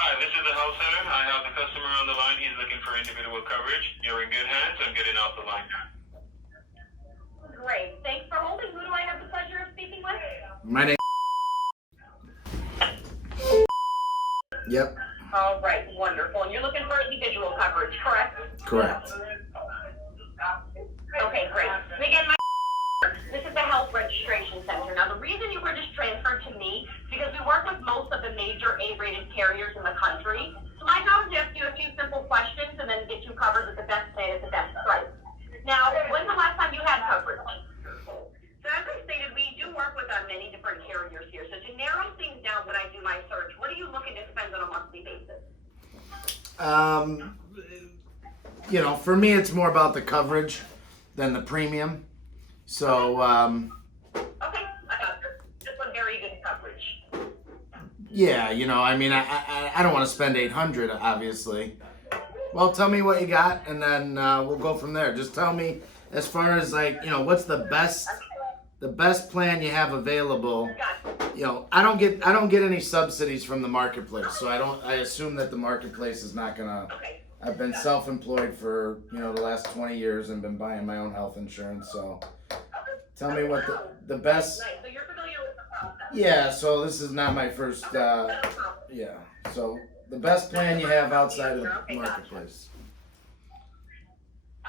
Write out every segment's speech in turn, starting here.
Hi, this is the health center. I have the customer on the line. He's looking for individual coverage. You're in good hands. I'm getting off the line. Great. Thanks for holding. Who do I have the pleasure of speaking with? My name. Yep. All right, wonderful. And you're looking for individual coverage, correct? Correct. Okay, great. And again, this is the health registration center. Now, the reason you were just transferred to me is because we work with most of the major A-rated carriers in the country. So my job is to ask you a few simple questions and then get you covered with the best plan at the best price. Now, when's the last time you had coverage? So as I stated, we do work with many different carriers here. So to narrow things down when I do my search, what are you looking to spend on a monthly basis? For me, it's more about the coverage than the premium. So, Okay, this one very good coverage. yeah, I don't want to spend $800, obviously. Well, tell me what you got, and then we'll go from there. Just tell me, as far as what's the best plan you have available. I don't get any subsidies from the marketplace, so I assume that the marketplace is not gonna. Okay. I've been self-employed for the last 20 years and been buying my own health insurance. So, tell me what the best. Nice. So you're familiar with the process. Yeah. So this is not my first. Yeah. So the best plan you have outside of the marketplace.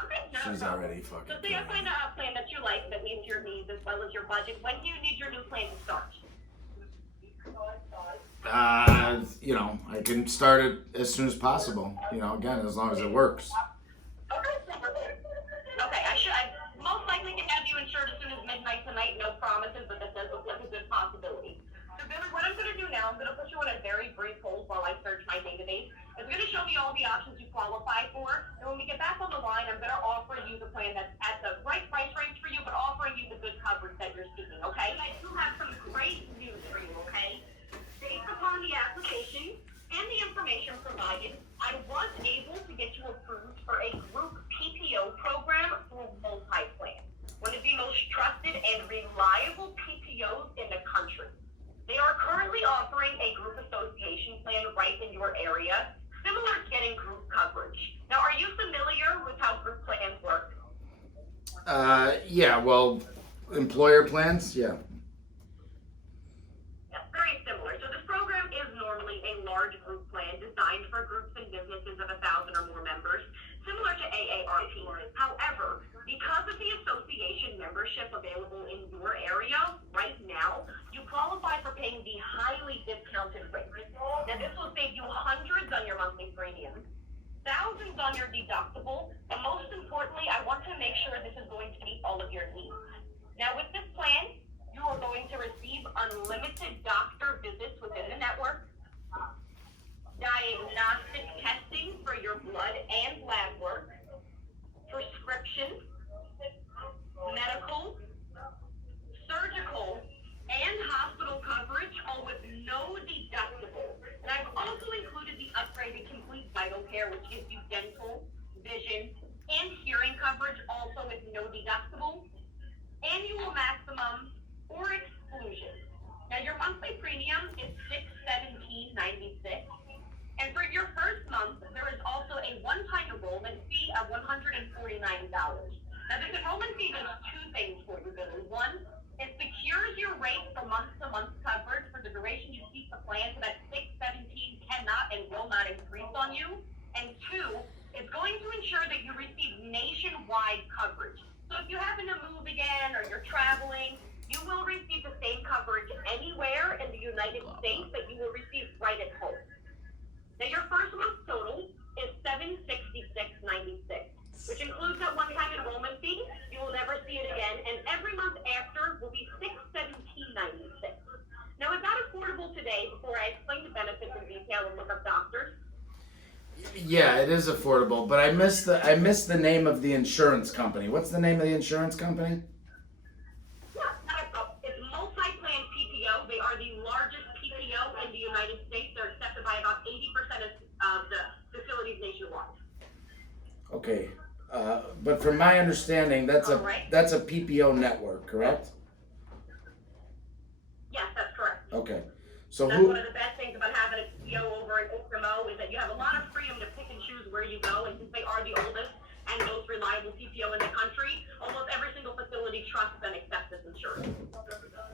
Okay, no She's problem. already fucking. So say I find a plan that you like that meets your needs as well as your budget. When do you need your new plan to start? I can start it as soon as possible. Again, as long as it works. Okay, I most likely can have you insured as soon as midnight tonight. No promises, but that does look like a good possibility. So Billy, what I'm going to do now, I'm going to put you on a very brief hold while I search my database. It's going to show me all the options you qualify for. And when we get back on the line, I'm going to offer you the plan that's at the right price range for you, but offering you the good coverage that you're seeking, okay? I do have some great news for you, okay? Based upon the application and the information provided, I was able to get you approved for a group PPO program through Multi-Plan, one of the most trusted and reliable PPOs in the country. They are currently offering a group association plan right in your area, similar to getting group coverage. Now, are you familiar with how group plans work? Yeah. Well, employer plans. Yeah. Very similar. So this program is normally a large group plan designed for groups and businesses of 1,000 or more members, similar to AARP. However, because of the association membership available in your area right now, you qualify for paying the highly discounted rate. Now this will save you hundreds on your monthly premium, thousands on your deductible, and most importantly, I want to make sure this is going to meet all of your needs. Now with this plan, you are going to receive unlimited doctor visits within the network, diagnostic testing for your blood and lab work, prescriptions, medical, surgical, and hospital coverage, all with no deductible. And I've also included the upgraded complete vital care, which gives you dental, vision, and hearing coverage, also with no deductible, annual maximum, or exclusion. Now your monthly premium is $617.96, and for your first month, there is also a one-time enrollment fee of $149. Now this enrollment fee does two things for you, Billy. One, it secures your rate for month-to-month coverage for the duration you keep the plan, so that $617 cannot and will not increase on you. And two, it's going to ensure that you receive nationwide coverage. So if you happen to move again or you're traveling, you will receive the same coverage anywhere in the United States that you will receive right at home. Now your first month's total is $766.96, which includes that one-time enrollment fee. You will never see it again, and every month after will be $617.96. Now is that affordable today? Before I explain the benefits in detail and look up doctors. Yeah, it is affordable, but I missed the name of the insurance company. What's the name of the insurance company? It's Multi-Plan PPO. They are the largest PPO in the United States. They're accepted by about 80% of the facilities nationwide. Okay, but from my understanding, that's a PPO network, correct? Yes, that's correct. Okay, so That's one of the best things about having a PPO over in Oklahoma you go, and since they are the oldest and most reliable PPO in the country, almost every single facility trusts and accepts this insurance.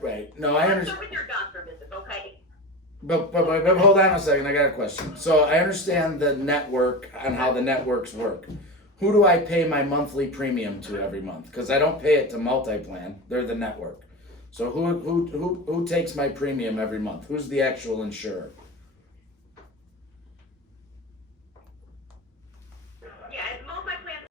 Right. No, I understand. Start with your doctor visits, okay? But hold on a second. I got a question. So I understand the network and how the networks work. Who do I pay my monthly premium to every month? Because I don't pay it to Multiplan. They're the network. So who takes my premium every month? Who's the actual insurer? Yeah, it's Multiplan.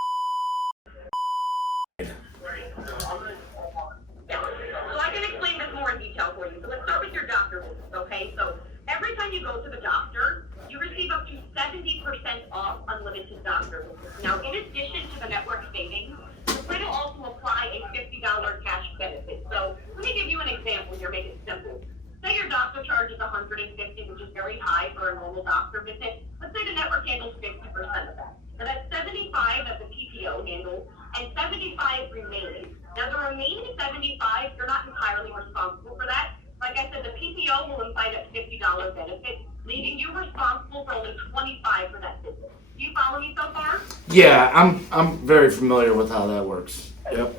Yeah. So I can explain this more in detail for you. So let's start with your doctor visits, okay? So every time you go to the doctor, you receive up to 70% off unlimited doctor visits. Now, in addition to the network savings, the plan will also apply a $50 cash benefit. So let me give you an example here, make it simple. Say your doctor charges $150, which is very high for a normal doctor visit. Let's say the network handles 50% of that. Now that's 75 that the PPO handles, and 75 remaining. Now the remaining 75, you're not entirely responsible for that. Like I said, the PPO will imply that $50 benefit, leaving you responsible for only $25 for that visit. Do you follow me so far? Yeah, I'm very familiar with how that works. Yep.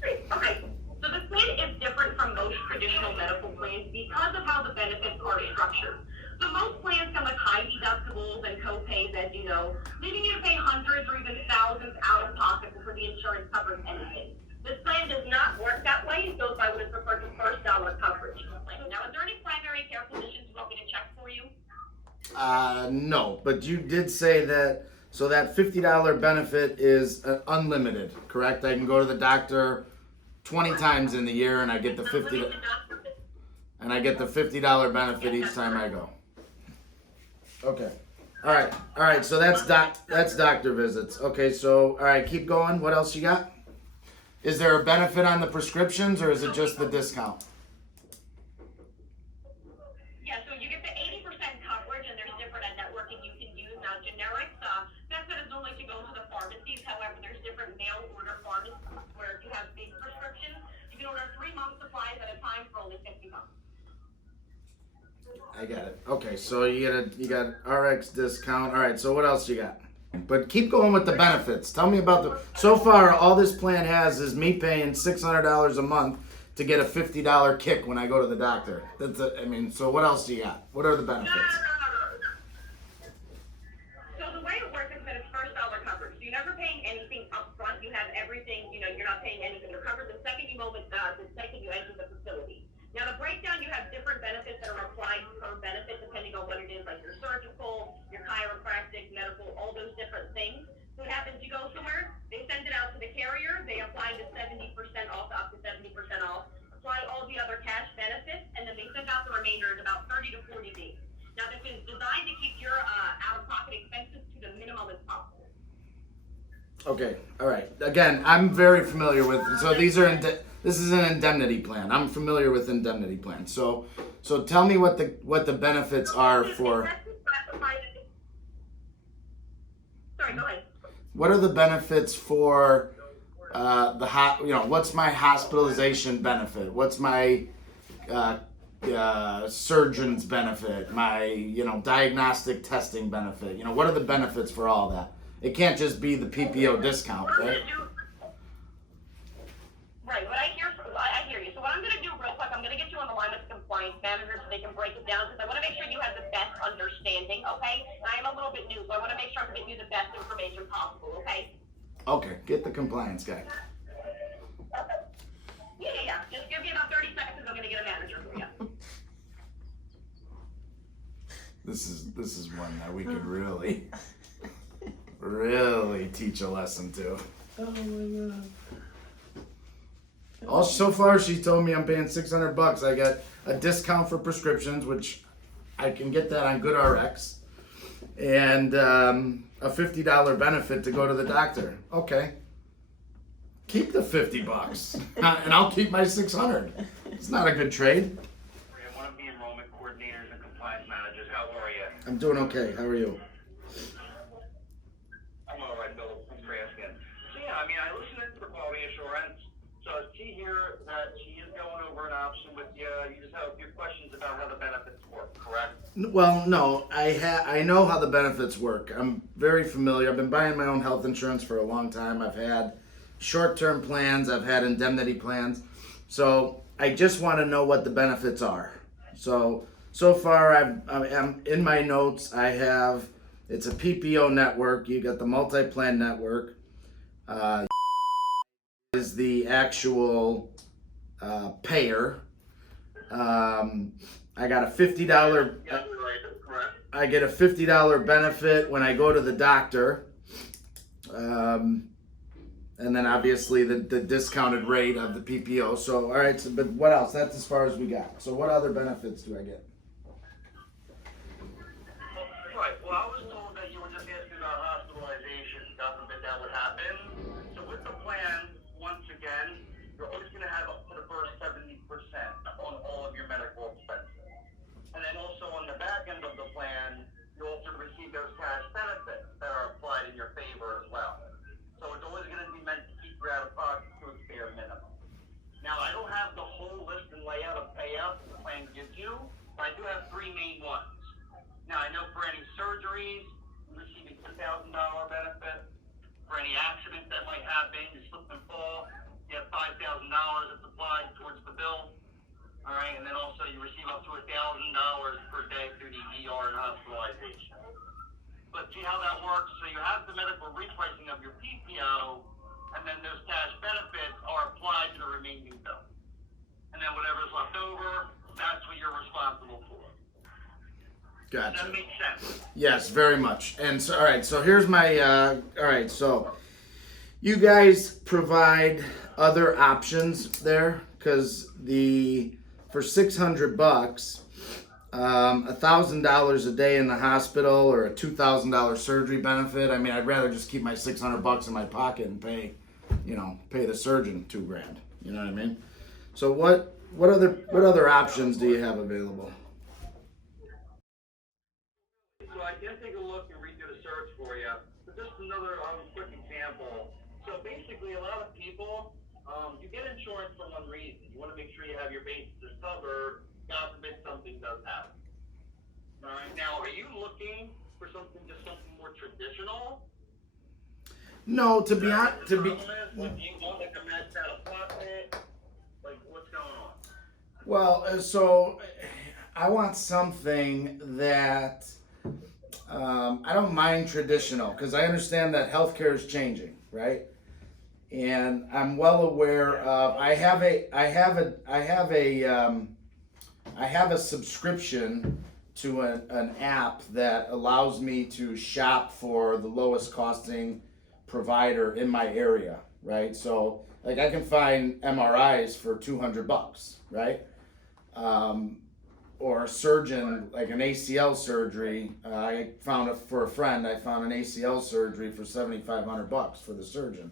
Great. Okay. So the plan is different from most traditional medical plans because of how the benefits are structured. So most plans come with high deductibles and co-pays, as you know, leaving you to pay hundreds or even thousands out of pocket before the insurance covers anything. This plan does not work that way. It goes by what is referred to first dollar coverage. Now, is there any primary care conditions you want me to check for you? No, but you did say that, so that $50 benefit is unlimited, correct? I can go to the doctor 20 times in the year and I get the $50 benefit each time I go. Okay. All right, so that's doctor visits. Okay, so all right, keep going. What else you got? Is there a benefit on the prescriptions or is it just the discount? Yeah, so you get the 80% coverage, and there's different networking you can use. Now, generics, method is only to go to the pharmacies. However, there's different mail order pharmacies where if you have big prescriptions, you can order 3-month supplies at a time for only $50. I got it. Okay, so you got RX discount. All right, so what else you got? But keep going with the benefits. Tell me about so far all this plan has is me paying $600 a month to get a $50 kick when I go to the doctor. So what else do you got? What are the benefits? So the way it works is that it's first dollar coverage. So you're never paying anything up front. You have everything, you're not paying anything to cover the second you enter the facility. Now the breakdown, you have different benefits that are applied per benefit depending on what it is, like your surgical, your chiropractic, medical, all those different things. So what happens, you go somewhere, they send it out to the carrier, they apply the 70% off, up to 70% off, apply all the other cash benefits, and then they send out the remainder in about 30 to 40 days. Now this is designed to keep your out-of-pocket expenses to the minimum as possible. Okay, all right. Again, I'm very familiar with. So this is an indemnity plan. I'm familiar with indemnity plans. So tell me what the benefits are for. Sorry, go ahead. What are the benefits for what's my hospitalization benefit? What's my surgeon's benefit? My diagnostic testing benefit? What are the benefits for all that? It can't just be the PPO discount, right? Right, I hear you. So what I'm going to do real quick, I'm going to get you on the line with the compliance manager so they can break it down, because I want to make sure you have the best understanding, okay? And I am a little bit new, so I want to make sure I'm giving you the best information possible, okay? Okay, get the compliance guy. Yeah. Just give me about 30 seconds, I'm going to get a manager for you. This is one that we could really teach a lesson to. Oh my god. So far, she told me I'm paying $600. I got a discount for prescriptions, which I can get that on GoodRx, and a $50 benefit to go to the doctor. Okay, keep the $50, and I'll keep my $600. It's not a good trade. I'm one of the enrollment coordinators and compliance managers. How are you? I'm doing okay. How are you? I'm all right, Bill. Thanks for asking. So yeah, I listened in for quality assurance. So I see here that she is going over an option with you. You just have a few questions about how the benefits work, correct? Well, no, I know how the benefits work. I'm very familiar. I've been buying my own health insurance for a long time. I've had short-term plans. I've had indemnity plans. So I just want to know what the benefits are. So far, I'm in my notes. I have it's a PPO network. You got the multi-plan network. Is the actual payer. I got a $50. Yeah, right, that's correct. I get a $50 benefit when I go to the doctor. And then obviously the discounted rate of the PPO. So, all right, so, but what else? That's as far as we got. So what other benefits do I get? Right, well, I was told that you were just asking about hospitalization, God forbid that would happen. So with the plan, once again, you're always going to have up to the first 70% on all of your medical expenses. And then also on the back end of the plan, you also receive those cash benefits that are applied in your favor as well. So it's always going to be meant to keep you out of pocket to its bare minimum. Now, I don't have the whole list and layout of payouts the plan gives you, but I do have three main ones. Now, I know for any surgeries, you're receiving a $2,000 benefit. For any accident that might happen, you slip and fall, you have $5,000 that's applied towards the bill. All right, and then also you receive up to $1,000 per day through the ER and hospitalization. But see how that works? So you have the medical repricing of your PPO, and then those cash benefits are applied to the remaining bill. And then whatever's left over, that's what you're responsible for. Does Gotcha. that make sense? Yes, very much. And so, all right, so here's my, all right, so you guys provide other options there because for $600, $1,000 a day in the hospital or a $2,000 surgery benefit. I mean, I'd rather just keep my $600 in my pocket and pay the surgeon $2,000. You know what I mean? So what other options do you have available? So I can take a look and redo the search for you. But just another quick example. So basically, a lot of people, you get insurance for one reason. You want to make sure you have your bases covered. God forbid something does happen. All right. Now, are you looking for something more traditional? No, to be honest, Like, do you want like a matched out of pocket? Like, what's going on? well, so I want something that I don't mind traditional because I understand that healthcare is changing, right? And I'm well aware of. I have a subscription to an app that allows me to shop for the lowest costing provider in my area, right? So like I can find MRIs for $200, right? Or a surgeon, like an ACL surgery. I found for a friend, I found an ACL surgery for $7,500 for the surgeon.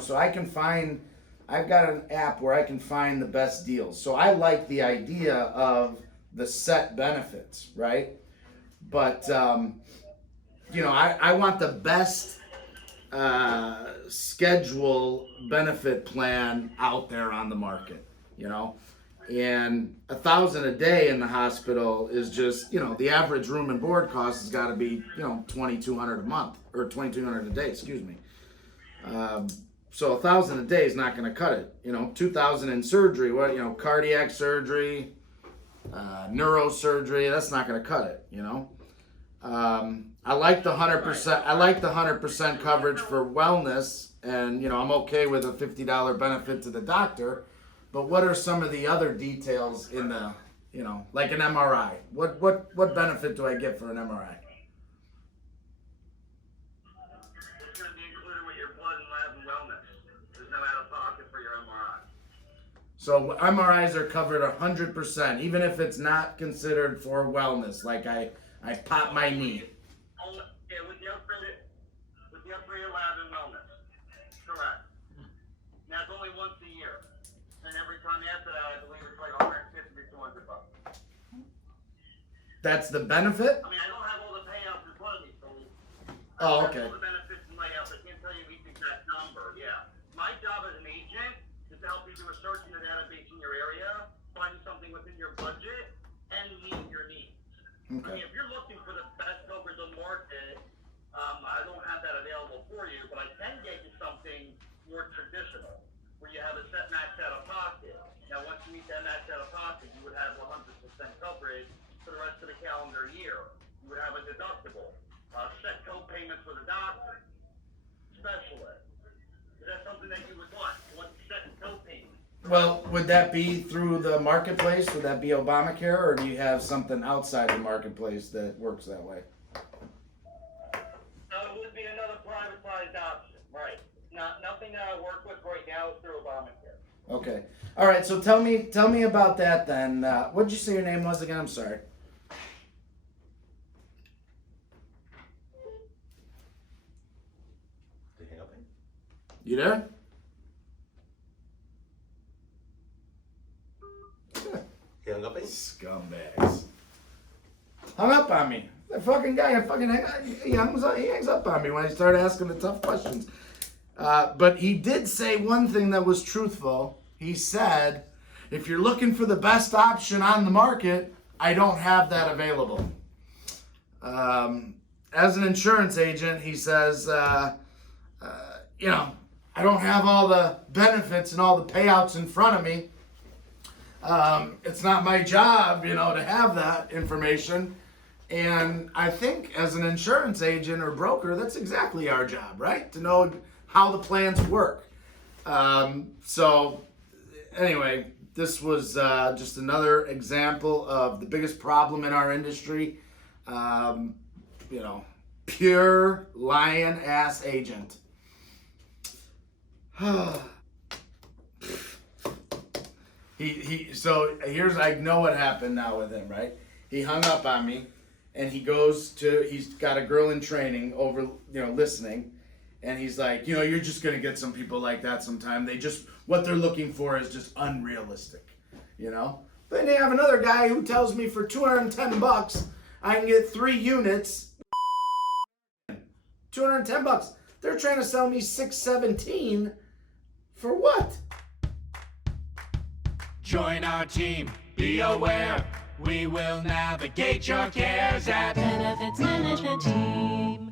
So I've got an app where I can find the best deals. So I like the idea of the set benefits, right? But, I want the best schedule benefit plan out there on the market, and $1,000 a day in the hospital is just, the average room and board cost has got to be, $2,200 a month or $2,200 a day, excuse me. So $1,000 a day is not going to cut it. $2,000 in surgery, cardiac surgery, neurosurgery, that's not going to cut it. I like the 100%. I like the 100% coverage for wellness, and I'm okay with a $50 benefit to the doctor. But what are some of the other details in the, like an MRI? What benefit do I get for an MRI? It's going to be included with your blood and lab and wellness. There's no out of pocket for your MRI. So MRIs are covered 100%, even if it's not considered for wellness. Like I pop my knee. Yeah, with the upgraded lab and wellness. Correct. And that's only once a year. And every time after that, I believe it's like $150 to $200. That's the benefit? I mean, I don't have all the payouts in front of me, so Oh, I okay. have all the benefits and layouts. I can't tell you each exact number. Yeah. My job as an agent is to help you do a search in the database in your area, find something within your budget, and meet your needs. I mean, if you're looking for the best coverage on the market, I don't have that available for you, but I can get you something more traditional, where you have a set max out of pocket. Now, once you meet that max out of pocket, you would have 100% coverage for the rest of the calendar year. You would have a deductible, set co-payments for the doctor, specialist. Is that something that you would want? You want set co-payments? Well, would that be through the marketplace? Would that be Obamacare, or do you have something outside the marketplace that works that way? It would be another privatized option, right? Nothing that I work with right now is through Obamacare. Okay. All right. So tell me about that then. What did you say your name was again? I'm sorry. Did he hang up? You there? He hung up? Scumbags. Hung up on me. The fucking guy, he hangs up on me when I start asking the tough questions. But he did say one thing that was truthful. He said, if you're looking for the best option on the market, I don't have that available. As an insurance agent, he says, I don't have all the benefits and all the payouts in front of me. It's not my job, to have that information. And I think as an insurance agent or broker, that's exactly our job, right? To know how the plans work. So anyway, this was just another example of the biggest problem in our industry. Pure lion ass agent. So I know what happened now with him, right? He hung up on me, and he's got a girl in training over, listening, and he's like, you're just gonna get some people like that sometime. What they're looking for is just unrealistic, Then they have another guy who tells me for $210, I can get 3 units. $210. They're trying to sell me $617 for what? Join our team, be aware, we will navigate your cares at Benefits Management Team.